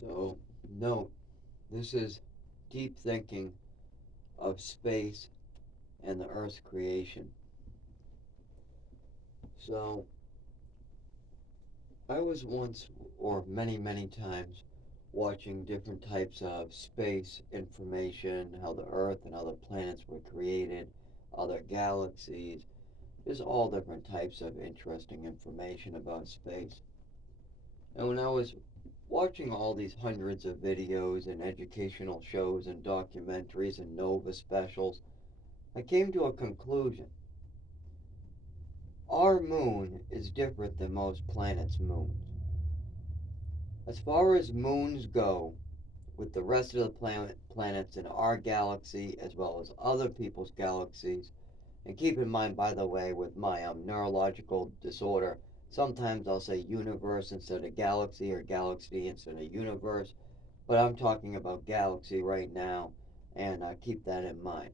So, note, this is deep thinking of space and the Earth's creation. So, I was once, or many, many times, watching different types of space information, how the Earth and other planets were created, other galaxies, just all different types of interesting information about space. And when I was watching all these hundreds of videos and educational shows and documentaries and Nova specials, I came to a conclusion. Our moon is different than most planets' moons. As far as moons go, with the rest of the planets in our galaxy as well as other people's galaxies, and keep in mind, by the way, with my neurological disorder, sometimes I'll say universe instead of galaxy or galaxy instead of universe, but I'm talking about galaxy right now, and keep that in mind.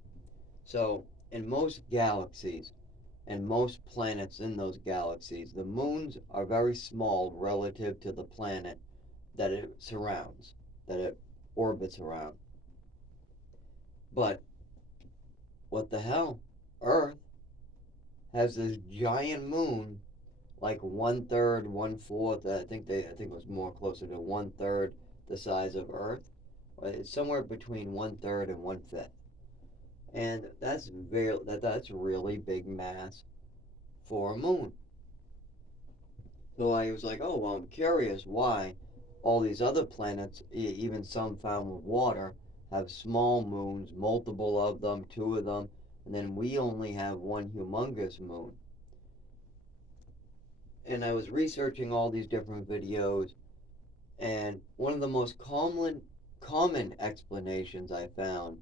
So, in most galaxies and most planets in those galaxies, the moons are very small relative to the planet that it surrounds, that it orbits around. But what the hell? Earth has this giant moon, like one third, one fourth. I think it was more closer to one third the size of Earth. It's somewhere between one third and one fifth, and that's really big mass for a moon. So I was like, oh well, I'm curious why all these other planets, even some found with water, have small moons, multiple of them, two of them, and then we only have one humongous moon. And I was researching all these different videos, and one of the most common explanations I found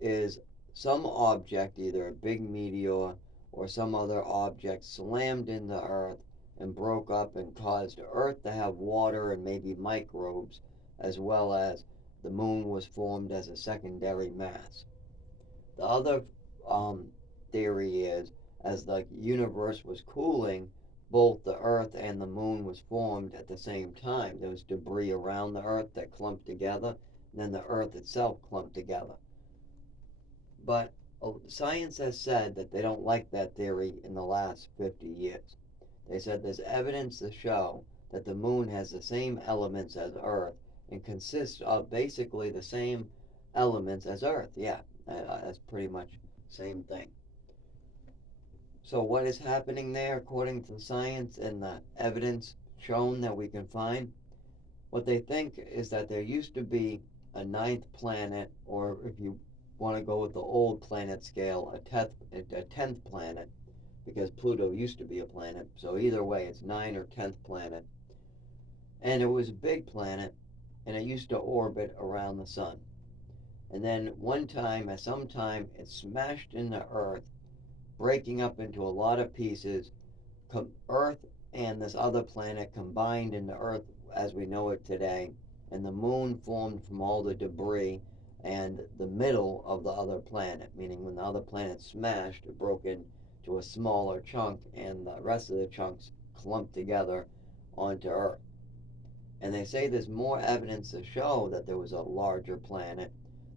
is some object, either a big meteor or some other object, slammed into Earth and broke up and caused Earth to have water and maybe microbes, as well as the moon was formed as a secondary mass. The other theory is, as the universe was cooling, both the Earth and the moon was formed at the same time. There was debris around the Earth that clumped together, and then the Earth itself clumped together. But science has said that they don't like that theory in the last 50 years. They said there's evidence to show that the moon has the same elements as Earth and consists of basically the same elements as Earth. Yeah, that's pretty much the same thing. So, what is happening there, according to science and the evidence shown that we can find? What they think is that there used to be a ninth planet, or if you want to go with the old planet scale, a tenth planet, because Pluto used to be a planet. So either way, it's nine or tenth planet, and it was a big planet, and it used to orbit around the sun. And then one time, at some time, it smashed into Earth, breaking up into a lot of pieces. Earth and this other planet combined into Earth as we know it today, and the moon formed from all the debris and the middle of the other planet, meaning when the other planet smashed, it broke into a smaller chunk, and the rest of the chunks clumped together onto Earth. And they say there's more evidence to show that there was a larger planet.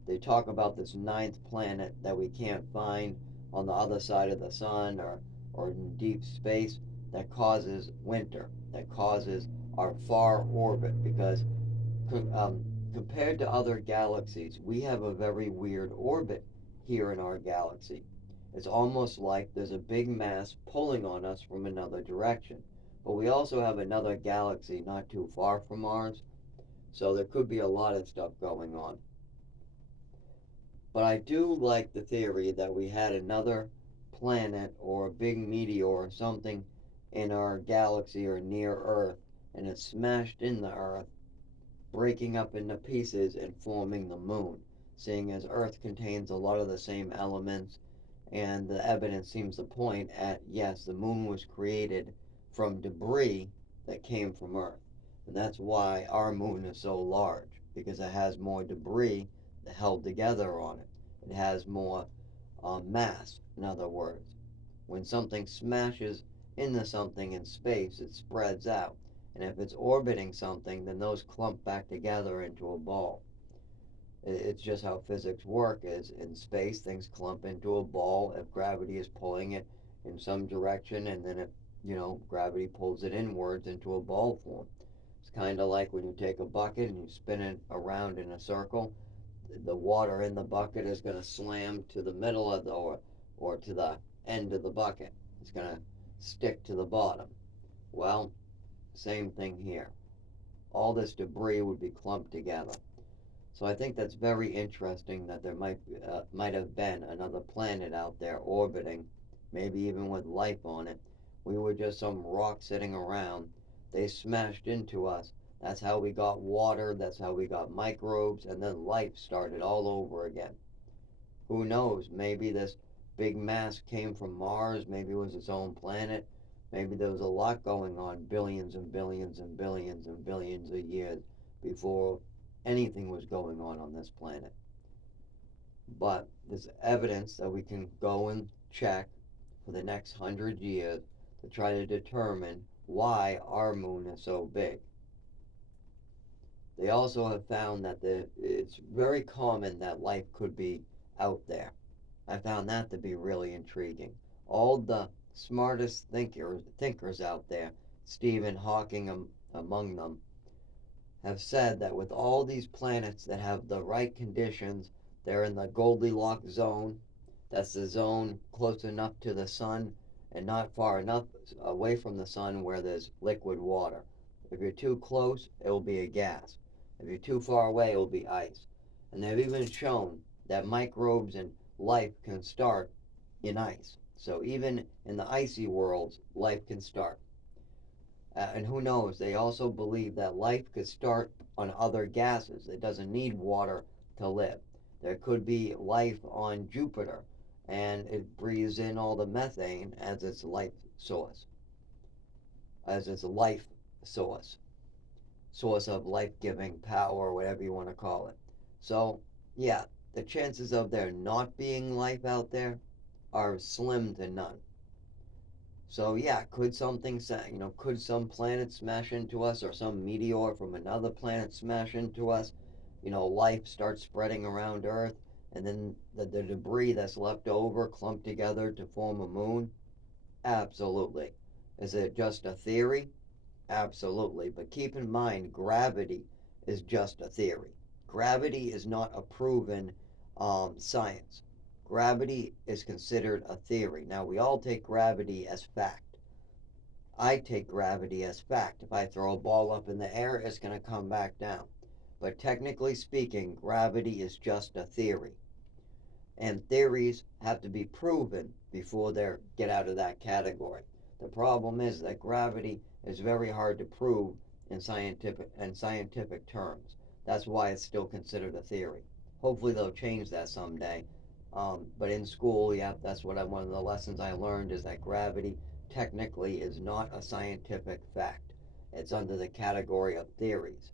They talk about this ninth planet that we can't find on the other side of the sun, or in deep space, that causes winter, that causes our far orbit. Because compared to other galaxies, we have a very weird orbit here in our galaxy. It's almost like there's a big mass pulling on us from another direction. But we also have another galaxy not too far from ours, so there could be a lot of stuff going on. But I do like the theory that we had another planet or a big meteor or something in our galaxy or near Earth, and it smashed in the Earth, breaking up into pieces and forming the moon, seeing as Earth contains a lot of the same elements, and the evidence seems to point at, yes, the moon was created from debris that came from Earth. And that's why our moon is so large, because it has more debris held together on it. It has more mass, in other words. When something smashes into something in space, it spreads out. And if it's orbiting something, then those clump back together into a ball. It's just how physics work. Is in space, things clump into a ball if gravity is pulling it in some direction, and then if gravity pulls it inwards into a ball form. It's kind of like when you take a bucket and you spin it around in a circle. The water in the bucket is going to slam to the middle of the or to the end of the bucket. It's going to stick to the bottom. Well, same thing here. All this debris would be clumped together. So I think that's very interesting that there might have been another planet out there orbiting, maybe even with life on it. We were just some rock sitting around. They smashed into us. That's how we got water. That's how we got microbes, and then life started all over again. Who knows? Maybe this big mass came from Mars. Maybe it was its own planet. Maybe there was a lot going on billions and billions and billions and billions of years before anything was going on this planet. But there's evidence that we can go and check for the next 100 years to try to determine why our moon is so big. They also have found that it's very common that life could be out there. I found that to be really intriguing. All the smartest thinkers out there, Stephen Hawking among them, have said that with all these planets that have the right conditions, they're in the Goldilocks zone. That's the zone close enough to the sun and not far enough away from the sun where there's liquid water. If you're too close, it will be a gas. If you're too far away, it will be ice. And they've even shown that microbes and life can start in ice. So even in the icy worlds, life can start. And who knows, they also believe that life could start on other gases. It doesn't need water to live. There could be life on Jupiter, and it breathes in all the methane as its life source, source of life giving power, whatever you want to call it. So, yeah, the chances of there not being life out there are slim to none. So yeah, could some planet smash into us or some meteor from another planet smash into us? Life starts spreading around Earth, and then the debris that's left over clump together to form a moon? Absolutely. Is it just a theory? Absolutely. But keep in mind, gravity is just a theory. Gravity is not a proven science. Gravity is considered a theory. Now, we all take gravity as fact. I take gravity as fact. If I throw a ball up in the air, it's going to come back down. But technically speaking, gravity is just a theory. And theories have to be proven before they get out of that category. The problem is that gravity is very hard to prove in scientific terms. That's why it's still considered a theory. Hopefully they'll change that someday. But in school, yeah, that's one of the lessons I learned is that gravity technically is not a scientific fact. It's under the category of theories.